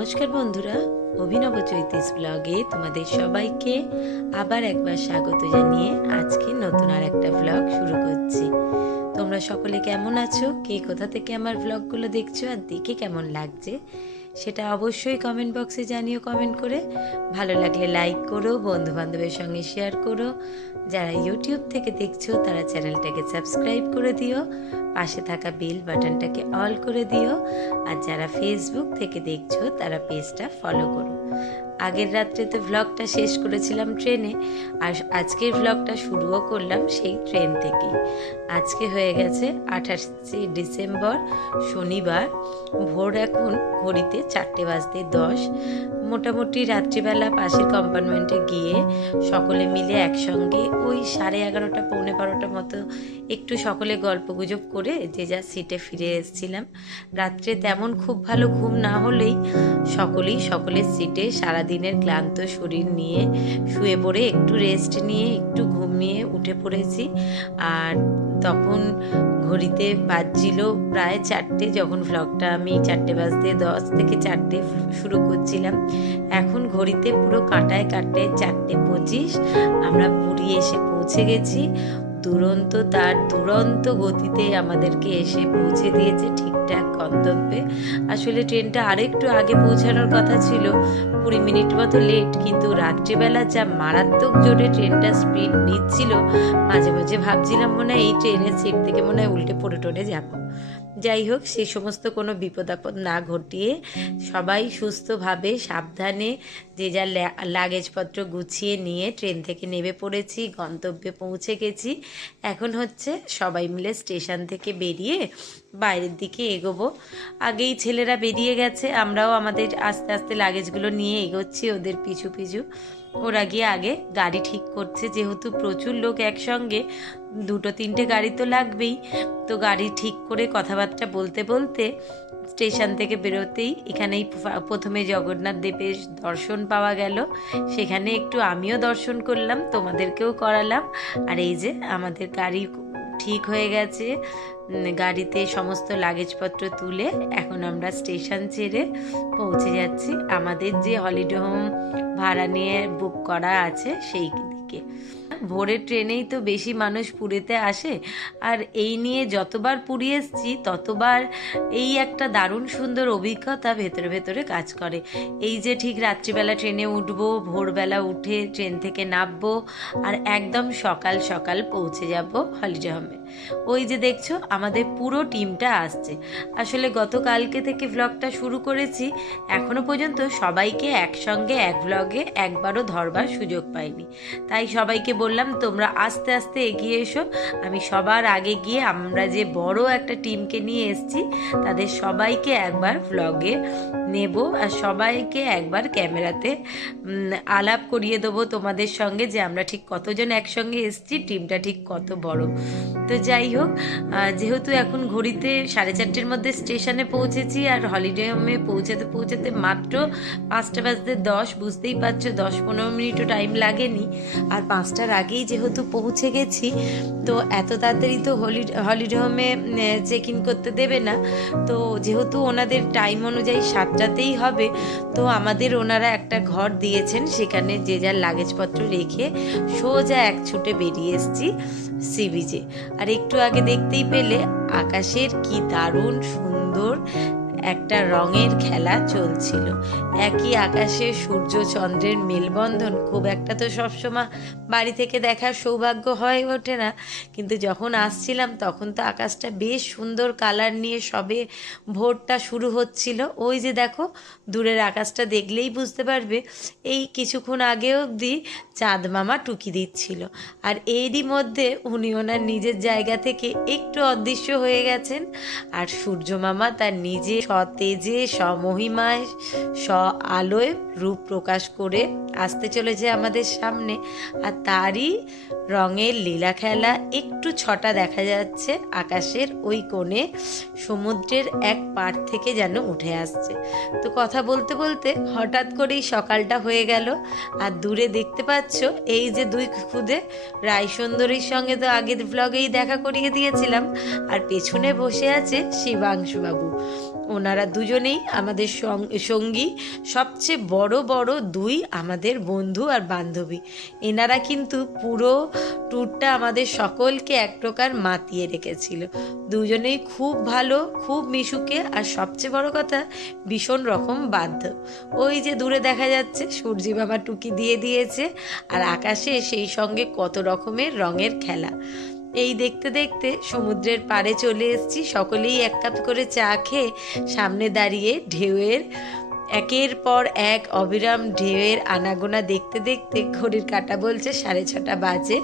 নমস্কার বন্ধুরা, অভিনব চৈতিস ব্লগে তোমাদের সবাইকে আবার একবার স্বাগত জানিয়ে আজকে নতুন আর একটা ব্লগ শুরু করছি। তোমরা সকলে কেমন আছো, কে কোথা থেকে আমার ব্লগগুলো দেখছো আর দেখে কেমন লাগছে সেটা অবশ্যই কমেন্ট বক্সে জানিও কমেন্ট করে। ভালো লাগলে লাইক করো, বন্ধু বান্ধবের সঙ্গে শেয়ার করো। যারা ইউটিউব থেকে দেখছো তারা চ্যানেলটাকে সাবস্ক্রাইব করে দিও, পাশে থাকা বেল বাটনটাকে অল করে দিও। আর যারা ফেসবুক থেকে দেখছো তারা পেজটা ফলো করো। আগের রাত্রে তো ভ্লগটা শেষ করেছিলাম ট্রেনে, আর আজকের ভ্লগটা শুরুও করলাম সেই ট্রেন থেকেই। আজকে হয়ে গেছে 28শে ডিসেম্বর, শনিবার। ভোর এখন ঘড়িতে 4:10। মোটামুটি রাত্রিবেলা পাশের কম্পার্টমেন্টে গিয়ে সকলে মিলে একসঙ্গে ওই 11:30 পৌনে 12টার মতো একটু সকলে গল্পগুজব করে যে যার সিটে ফিরে এসেছিলাম। রাত্রে তেমন খুব ভালো ঘুম না হলেই সকলের সিটে সারাদিনের ক্লান্ত শরীর নিয়ে শুয়ে পড়ে একটু রেস্ট নিয়ে একটু ঘুমিয়ে উঠে পড়েছি। আর তখন ঘড়িতে বাজছিল প্রায় 4টে, যখন ভ্লগটা আমি 4:10 থেকে 4টে শুরু করছিলাম। এখন ঘড়িতে পুরো কাঁটায় 4:25 আমরা পুরী এসে পৌঁছে গেছি। দুরন্ত গতিতে আমাদেরকে এসে পৌঁছে দিয়েছে ঠিকঠাক গন্তব্যে। আসলে ট্রেনটা আরেকটু আগে পৌঁছানোর কথা ছিল, 20 মিনিট মতো লেট, কিন্তু রাত্রিবেলা যা মারাত্মক জোরে ট্রেনটা স্পিড নিচ্ছিল, মাঝে মাঝে ভাবছিলাম মনে হয় এই ট্রেনের সিট থেকে মনে হয় উল্টে পড়ে টড়ে যাবো। যাই হোক, সেই সমস্ত কোনো বিপদ আপদ না ঘটিয়ে সবাই সুস্থভাবে সাবধানে যে যার লাগেজপত্র গুছিয়ে নিয়ে ট্রেন থেকে নেমে পড়েছি, গন্তব্যে পৌঁছে গেছি। এখন হচ্ছে সবাই মিলে স্টেশন থেকে বেরিয়ে বাইরের দিকে এগোবো। আগেই ছেলেরা বেরিয়ে গেছে, আমরাও আমাদের আস্তে আস্তে লাগেজগুলো নিয়ে এগোচ্ছি ওদের পিছু পিছু। ওরা গিয়ে আগে গাড়ি ঠিক করছে, যেহেতু প্রচুর লোক একসঙ্গে, 2-3টে গাড়ি তো লাগবেই। তো গাড়ি ঠিক করে কথাবার্তা বলতে বলতে স্টেশন থেকে বেরোতেই এখানেই প্রথমে জগন্নাথ দেবের দর্শন পাওয়া গেল। সেখানে একটু আমিও দর্শন করলাম, তোমাদেরকেও করালাম। আর এই যে আমাদের গাড়ি ঠিক হয়ে গেছে, গাড়িতে সমস্ত লাগেজপত্র তুলে এখন আমরা স্টেশন ছেড়ে পৌঁছে যাচ্ছি আমাদের যে হলিডে হোম ভাড়া নিয়ে বুক করা আছে সেই দিকে। ভোরের ট্রেনেই তো বেশি মানুষ পুরীতে আসে, আর এই নিয়ে যতবার পুরী এসেছি ততবার এই একটা দারুণ সুন্দর অভিজ্ঞতা ভেতরে ভেতরে কাজ করে। এই যে ঠিক রাত্রিবেলা ট্রেনে উঠবো, ভোরবেলা উঠে ট্রেন থেকে নামবো, আর একদম সকাল সকাল পৌঁছে যাব হলিডে হোমে। ওই যে দেখছো আমাদের পুরো টিমটা আসছে। আসলে গতকালকে থেকে ভ্লগটা শুরু করেছি, এখনো পর্যন্ত সবাইকে একসঙ্গে এক ভ্লগে একবারও ধরবার সুযোগ পাইনি। তাই সবাইকে বললাম তোমরা আস্তে আস্তে এগিয়ে এসো, আমি সবার আগে গিয়ে আমরা যে বড় একটা টিমকে নিয়ে এসেছি তাদের সবাইকে একবার ভ্লগে নেব, আর সবাইকে একবার ক্যামেরাতে আলাপ করিয়ে দেবো তোমাদের সঙ্গে যে আমরা ঠিক কতজন একসঙ্গে এসেছি, টিমটা ঠিক কত বড়। তো যাই হোক, যেহেতু এখন ঘড়িতে 4:30-এর মধ্যে স্টেশনে পৌঁছেছি, আর হলিডে হোমে পৌঁছাতে পৌঁছাতে মাত্র 5:10, বুঝতেই পারছো 10-15 মিনিটও টাইম লাগেনি। আর 5টার আগেই যেহেতু পৌঁছে গেছি, তো এত তাড়াতাড়ি তো হলিডে হোমে চেক ইন করতে দেবে না। তো যেহেতু ওনাদের টাইম অনুযায়ী 7টাতেই হবে, তো আমাদের ওনারা একটা ঘর দিয়েছেন, সেখানে যে যার লাগেজপত্র রেখে সোজা এক ছুটে বেরিয়ে এসেছি সি বিচে। আর একটু আগে দেখতেই পেলে আকাশের কি দারুণ সুন্দর একটা রঙের খেলা চলছিল। একই আকাশে সূর্য চন্দ্রের মেলবন্ধন খুব একটা তো সবসময় বাড়ি থেকে দেখার সৌভাগ্য হয়ে ওঠে না, কিন্তু যখন আসছিলাম তখন তো আকাশটা বেশ সুন্দর কালার নিয়ে সবে ভোরটা শুরু হচ্ছিল। ওই যে দেখো দূরের আকাশটা দেখলেই বুঝতে পারবে এই কিছুক্ষণ আগে অবধি চাঁদ মামা টুকি দিচ্ছিল, আর এরই মধ্যে উনি ওনার নিজের জায়গা থেকে একটু অদৃশ্য হয়ে গেছেন। আর সূর্য মামা তার নিজে সতেজে সমহিমায় আলোয় রূপ প্রকাশ করে আসতে চলেছে আমাদের সামনে, আর তারই রঙের লীলা খেলা একটু ছটা দেখা যাচ্ছে আকাশের ওই কোণে, সমুদ্রের এক পাড় থেকে যেন উঠে আসছে। তো কথা বলতে বলতে হঠাৎ করেই সকালটা হয়ে গেল। আর দূরে দেখতে পাচ্ছ এই যে দুই খুদে রায়সুন্দরীর সঙ্গে তো আগের ব্লগেই দেখা করিয়ে দিয়েছিলাম, আর পেছনে বসে আছে শিবাংশুবাবু। ওনারা দুজনেই আমাদের সঙ্গী, সবচেয়ে বড় বড় দুই আমাদের বন্ধু আর বান্ধবী। এনারা কিন্তু পুরো ট্যুরটা আমাদের সকলকে এক প্রকার মাতিয়ে রেখেছিল। দুজনেই খুব ভালো, খুব মিশুকে, আর সবচেয়ে বড় কথা ভীষণ রকম বাধ্য। ওই যে দূরে দেখা যাচ্ছে সূর্যি বাবা টুকি দিয়ে দিয়েছে, আর আকাশে সেই সঙ্গে কত রকমের রঙের খেলা। এই দেখতে দেখতে সমুদ্রের পাড়ে চলে এসেছি। সকলেই এক কাপ করে চা খেয়ে সামনে দাঁড়িয়ে ঢেউয়ের একের পর এক অবিরাম ঢেউয়ের আনাগোনা দেখতে দেখতে ঘড়ির কাঁটা বলছে 6:30 বাজে।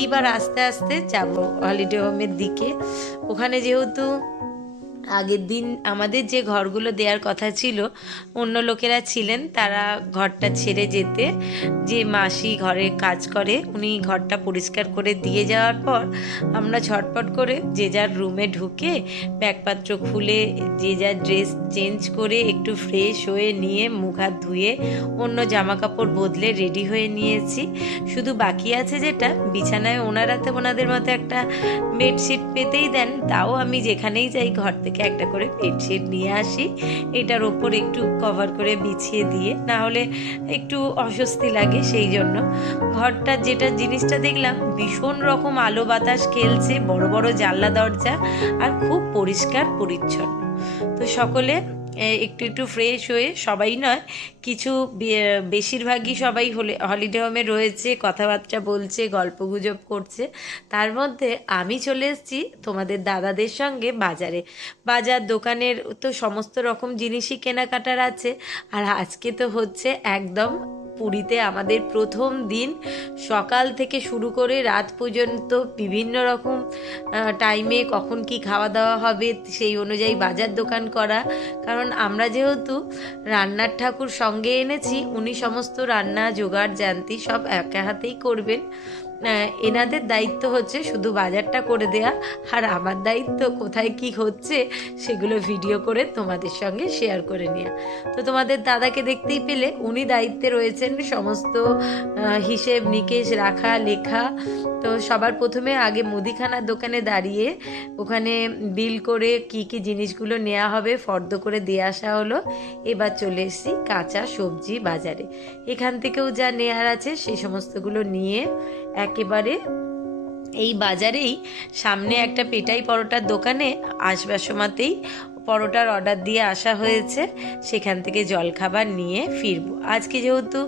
এইবার আস্তে আস্তে যাবো হলিডে হোমের দিকে। ওখানে যেহেতু আগের দিন আমাদের যে ঘরগুলো দেওয়ার কথা ছিল, অন্য লোকেরা ছিলেন, তারা ঘরটা ছেড়ে যেতে, যে মাসি ঘরে কাজ করে উনি ঘরটা পরিষ্কার করে দিয়ে যাওয়ার পর আমরা ঝটপট করে যে যার রুমে ঢুকে ব্যাগপত্র খুলে যে যার ড্রেস চেঞ্জ করে একটু ফ্রেশ হয়ে নিয়ে মুখ হাত ধুয়ে অন্য জামা কাপড় বদলে রেডি হয়ে নিয়েছি। শুধু বাকি আছে যেটা, বিছানায় ওনারা তো ওনাদের মতো একটা বেডশিট পেতেই দেন, তাও আমি যেখানেই যাই ঘর থেকে একটা করে বেডশিট নিয়ে আসি, এটার ওপর একটু কভার করে বিছিয়ে দিয়ে, না হলে একটু অস্বস্তি লাগে। সেই জন্য ঘরটা যেটা জিনিসটা দেখলাম, ভীষণ রকম আলো বাতাস খেলছে, বড় বড় জানলা দরজা, আর খুব পরিষ্কার পরিচ্ছন্ন। তো সকলে একটু একটু ফ্রেশ হয়ে, সবাই নয়, কিছু বেশিরভাগই সবাই হলিডে হোমে রয়েছে, কথাবার্তা বলছে, গল্পগুজব করছে। তার মধ্যে আমি চলে এসেছি তোমাদের দাদাদের সঙ্গে বাজার দোকানের তো সমস্ত রকম জিনিসই কেনাকাটার আছে। আর আজকে তো হচ্ছে একদম পুরীতে আমাদের প্রথম দিন, সকাল থেকে শুরু করে রাত পর্যন্ত বিভিন্ন রকম টাইমে কখন কি খাওয়া দাওয়া হবে সেই অনুযায়ী বাজার দোকান করা। কারণ আমরা যেহেতু রান্নার ঠাকুর সঙ্গে এনেছি, উনি সমস্ত রান্না জোগাড় জানতি সব একা হাতেই করবেন। এনাদের দায়িত্ব হচ্ছে শুধু বাজারটা করে দেয়া, আর আমার দায়িত্ব কোথায় কি হচ্ছে সেগুলো ভিডিও করে তোমাদের সঙ্গে শেয়ার করে নেওয়া। তো তোমাদের দাদাকে দেখতেই পেলে, উনি দায়িত্বে রয়েছেন সমস্ত হিসেব নিকেশ রাখা, লেখা। তো সবার প্রথমে আগে মুদিখানার দোকানে দাঁড়িয়ে ওখানে বিল করে কি কি জিনিসগুলো নেওয়া হবে ফর্দ করে দিয়ে আসা হলো। এবার চলে এসেছি কাঁচা সবজি বাজারে। এখান থেকেও যা নেওয়ার আছে সেই সমস্তগুলো নিয়ে একেবারে এই বাজারেই সামনে একটা পেটাই পরোটার দোকানে আসবার সময়তেই পরোটার অর্ডার দিয়ে আসা হয়েছে, সেখান থেকে জলখাবার নিয়ে ফিরবো। আজকে যেহেতু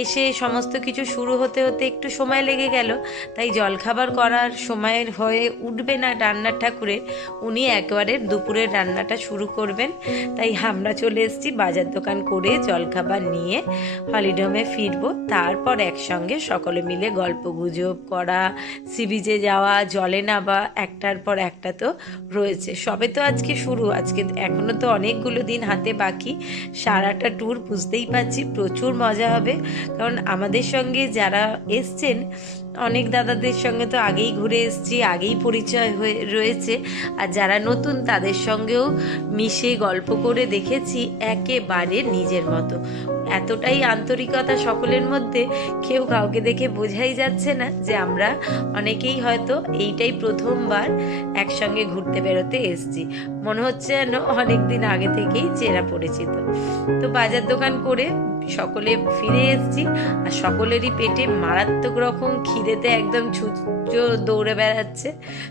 এসে সমস্ত কিছু শুরু হতে হতে একটু সময় লেগে গেল, তাই জলখাবার করার সময়ের হয়ে উঠবে না রান্নার ঠাকুরের, উনি একেবারে দুপুরের রান্নাটা শুরু করবেন। তাই আমরা চলে এসেছি বাজার দোকান করে জলখাবার নিয়ে হলিডে হোমে ফিরবো। তারপর একসঙ্গে সকলে মিলে গল্প গুজব করা, সি বিচে যাওয়া, জলে নামা, একটার পর একটা তো রয়েছে। সবে তো আজকে শুরু, আজকে এখনো তো অনেকগুলো দিন হাতে বাকি। সারাটা ট্যুর বুঝতেই পারছি প্রচুর মজা হবে। কারণ আমাদের সঙ্গে যারা এসছেন, অনেক দাদাদের সঙ্গে তো আগেই ঘুরে এসেছি, আগেই পরিচয় হয়ে রয়েছে, আর যারা নতুন তাদের সঙ্গেও মিশে গল্প করে দেখেছি একেবারে নিজের মতো। এতটাই আন্তরিকতা সকলের মধ্যে, কেউ কাউকে দেখে বোঝাই যাচ্ছে না যে আমরা অনেকেই হয়তো এইটাই প্রথমবার একসঙ্গে ঘুরতে বেরোতে এসেছি। মনে হচ্ছে যেন অনেক দিন আগে থেকেই চেনা পরিচিত। তো বাজার দোকান করে সকলে ফিরে এসেছি, আর সকলেরই পেটে মারাত্মক রকম খিদেতে একদম ছুঁচো দৌড়ে বেড়াচ্ছে।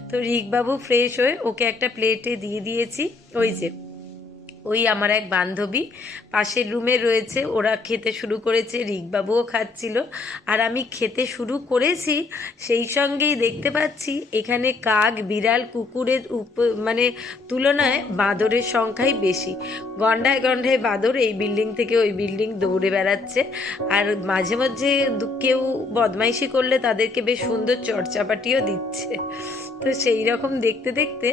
তো রিকবাবু ফ্রেশ হয়ে ওকে একটা প্লেটে দিয়ে দিয়েছি। ওই আমার এক বান্ধবী পাশের রুমে রয়েছে, ওরা খেতে শুরু করেছে, রিকবাবুও খাচ্ছিল, আর আমি খেতে শুরু করেছি সেই সঙ্গেই দেখতে পাচ্ছি এখানে কাক, বিড়াল, কুকুরের মানে তুলনায় বাঁদরের সংখ্যাই বেশি। গন্ডায় গন্ডায় বাঁদর এই বিল্ডিং থেকে ওই বিল্ডিং দৌড়ে বেড়াচ্ছে, আর মাঝে মাঝে কেউ বদমাইশি করলে তাদেরকে বেশ সুন্দর চড়চাপাটিও দিচ্ছে। তো সেই রকম দেখতে দেখতে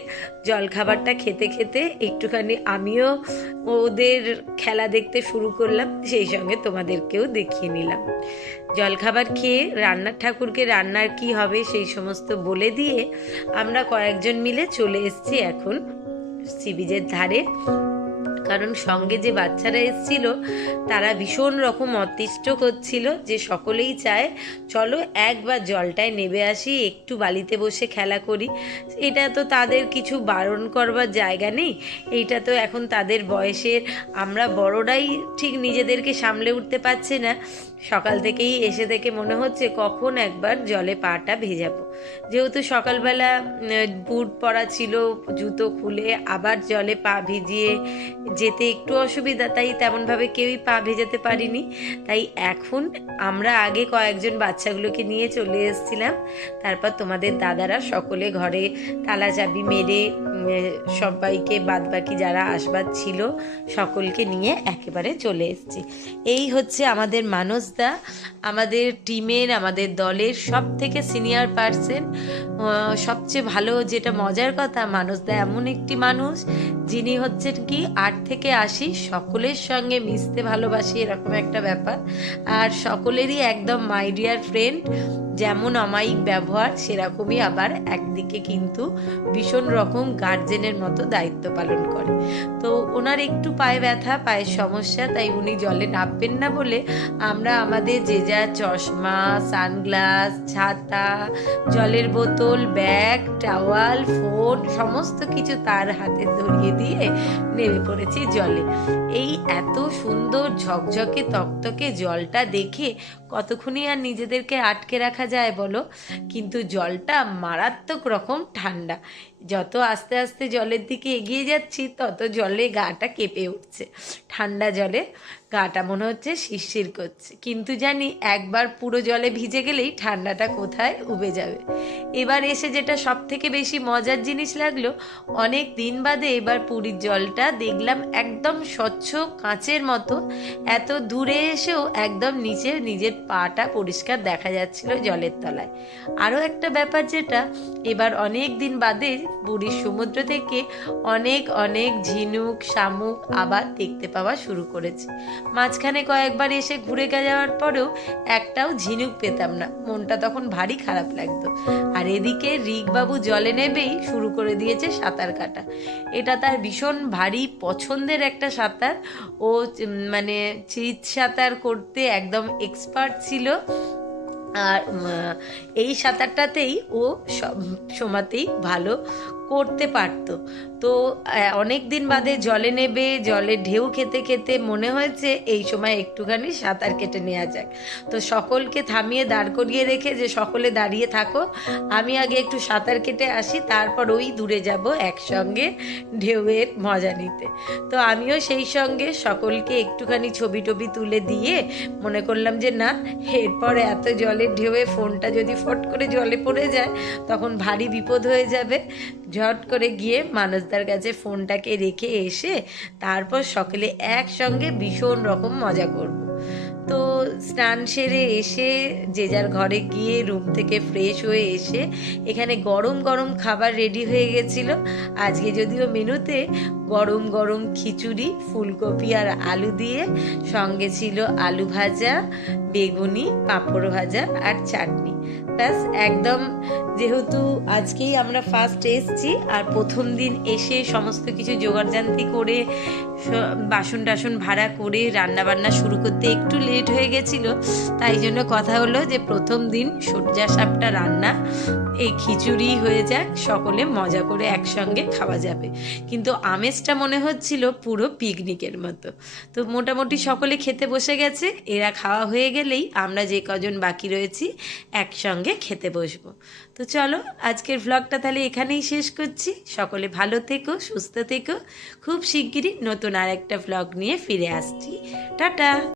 জলখাবারটা খেতে খেতে একটুখানি আমিও ওদের খেলা দেখতে শুরু করলাম, সেই সঙ্গে তোমাদেরকেও দেখিয়ে নিলাম। জলখাবার খেয়ে রান্নার ঠাকুরকে রান্নার কি হবে সেই সমস্ত বলে দিয়ে আমরা কয়েকজন মিলে চলে এসেছি এখন সি বিচের ধারে। কারণ সঙ্গে যে বাচ্চারা এসেছিল তারা ভীষণ রকম অতিষ্ঠ করছিল, যে সকলেই চায় চলো একবার জলটায় নেমে আসি, একটু বালিতে বসে খেলা করি। এটা তো তাদের কিছু বারণ করবার জায়গা নেই, এইটা তো এখন তাদের বয়সের, আমরা বড়রাই ঠিক নিজেদেরকে সামলে উঠতে পারছি না। সকাল থেকেই এসে থেকে মনে হচ্ছে কখন একবার জলে পাটা ভেজাবো। যেহেতু সকালবেলা বুট পরা ছিল, জুতো খুলে আবার জলে পা ভিজিয়ে যেতে একটু অসুবিধা, তাই তেমনভাবে কেউই পা ভেজাতে পারিনি। তাই এখন আমরা আগে কয়েকজন বাচ্চাগুলোকে নিয়ে চলে এসেছিলাম, তারপর তোমাদের দাদারা সকলে ঘরে তালা চাবি মেরে সবাইকে বাদবাকি যারা আসবার ছিল সকলকে নিয়ে একেবারে চলে এসেছি। এই হচ্ছে আমাদের মানসদা, আমাদের টিমের, আমাদের দলের সব থেকে সিনিয়র পার্সন। সবচেয়ে ভালো যেটা মজার কথা, মানসদা এমন একটি মানুষ যিনি হচ্ছেন কি 8 থেকে 80 সকলের সঙ্গে মিশতে ভালোবাসি, এরকম একটা ব্যাপার। আর সকলেরই একদম মাই ডিয়ার ফ্রেন্ড, যেমন অমায়িক ব্যবহার সেরকমই আবার একদিকে কিন্তু ভীষণ রকম গার্জেনের মতো দায়িত্ব পালন করে। তো ওনার একটু পায়ে ব্যথা, পায়ের সমস্যা, তাই উনি জলে নামবেন না বলে আমরা আমাদের যে যা চশমা, সানগ্লাস, ছাতা, জলের বোতল, ব্যাগ, টাওয়াল, ফোন সমস্ত কিছু তার হাতে ধরিয়ে দিয়ে নেমে পড়েছি জলে। এই এত সুন্দর ঝকঝকে তকতকে জলটা দেখে কতক্ষণই আর নিজেদেরকে আটকে রাখা যায় বলো, কিন্তু জলটা মারাত্মক রকম ঠান্ডা। যত আস্তে আস্তে জলের দিকে এগিয়ে যাচ্ছি তত জলে গাটা কেঁপে উঠছে, ঠান্ডা জলে গাটা মনে হচ্ছে শিরশির করছে, কিন্তু জানি একবার পুরো জলে ভিজে গেলেই ঠান্ডাটা কোথায় উবে যাবে। এবার এসে যেটা সব থেকে বেশি মজার জিনিস লাগলো, অনেক দিন বাদে এবার পুরীর জলটা দেখলাম একদম স্বচ্ছ কাঁচের মতো, এত দূরে এসেও একদম নিচে নিজের পাটা পরিষ্কার দেখা যাচ্ছিল জলের তলায়। আরও একটা ব্যাপার যেটা, এবার অনেক দিন বাদে পুরীর সমুদ্র থেকে অনেক অনেক ঝিনুক, শামুক আবার দেখতে পাওয়া শুরু করেছে। মাঝখানে কয়েকবার এসে ঘুরে যাওয়ার পরেও একটাও ঝিনুক পেতাম না, মনটা তখন ভারী খারাপ লাগতো। আর এদিকে রিকবাবু জলে নেবেই শুরু করে দিয়েছে সাঁতার কাটা। এটা তার ভীষণ ভারী পছন্দের একটা সাঁতার, ও মানে চিত সাঁতার করতে একদম এক্সপার্ট ছিল। আর এই সাঁতারটাতেই ও সব সময়তেই ভালো করতে পারতো। তো অনেক দিন বাদে জলে নেবে, জলে ঢেউ খেতে খেতে মনে হয়েছে এই সময় একটুখানি সাঁতার কেটে নেওয়া যাক। তো সকলকে থামিয়ে দাঁড় করিয়ে রেখে যে সকলে দাঁড়িয়ে থাকো, আমি আগে একটু সাঁতার কেটে আসি, তারপর ওই দূরে যাব একসঙ্গে ঢেউয়ের মজা নিতে। তো আমিও সেই সঙ্গে সকলকে একটুখানি ছবি টবি তুলে দিয়ে মনে করলাম যে না, এরপর এত জলের ঢেউয়ে ফোনটা যদি ফট করে জলে পড়ে যায় তখন ভারী বিপদ হয়ে যাবে। ঝট করে গিয়ে মানসদার কাছে ফোনটাকে রেখে এসে তারপর সকলে একসঙ্গে ভীষণ রকম মজা করব। তো স্নান সেরে এসে যে যার ঘরে গিয়ে রুম থেকে ফ্রেশ হয়ে এসে এখানে গরম গরম খাবার রেডি হয়ে গেছিল। আজকে যদিও মেনুতে গরম গরম খিচুড়ি, ফুলকপি আর আলু দিয়ে, সঙ্গে ছিল আলু ভাজা, বেগুনি, পাঁপড় ভাজা আর চাটনি। ব্যাস একদম, যেহেতু আজকেই আমরা ফার্স্ট এসছি আর প্রথম দিন এসে সমস্ত কিছু জোগাড়জান্তি করে বাসন টাসন ভাড়া করে রান্নাবান্না শুরু করতে একটু লেট হয়ে গেছিলো, তাই জন্য কথা হলো যে প্রথম দিন সজ্জা সাপটা রান্না এই খিচুড়ি হয়ে যাক, সকলে মজা করে একসঙ্গে খাওয়া যাবে। কিন্তু আমেজটা মনে হচ্ছিল পুরো পিকনিকের মতো। তো মোটামুটি সকলে খেতে বসে গেছে, এরা খাওয়া হয়ে গেলেই আমরা যে কজন বাকি রয়েছি একসঙ্গে খেতে বসবো। তো চলো আজকের ভ্লগটা তাহলে এখানেই শেষ করছি। সকলে ভালো থেকো, সুস্থ থেকো। খুব শিগগিরই নতুন আর একটা ভ্লগ নিয়ে ফিরে আসছি। টাটা।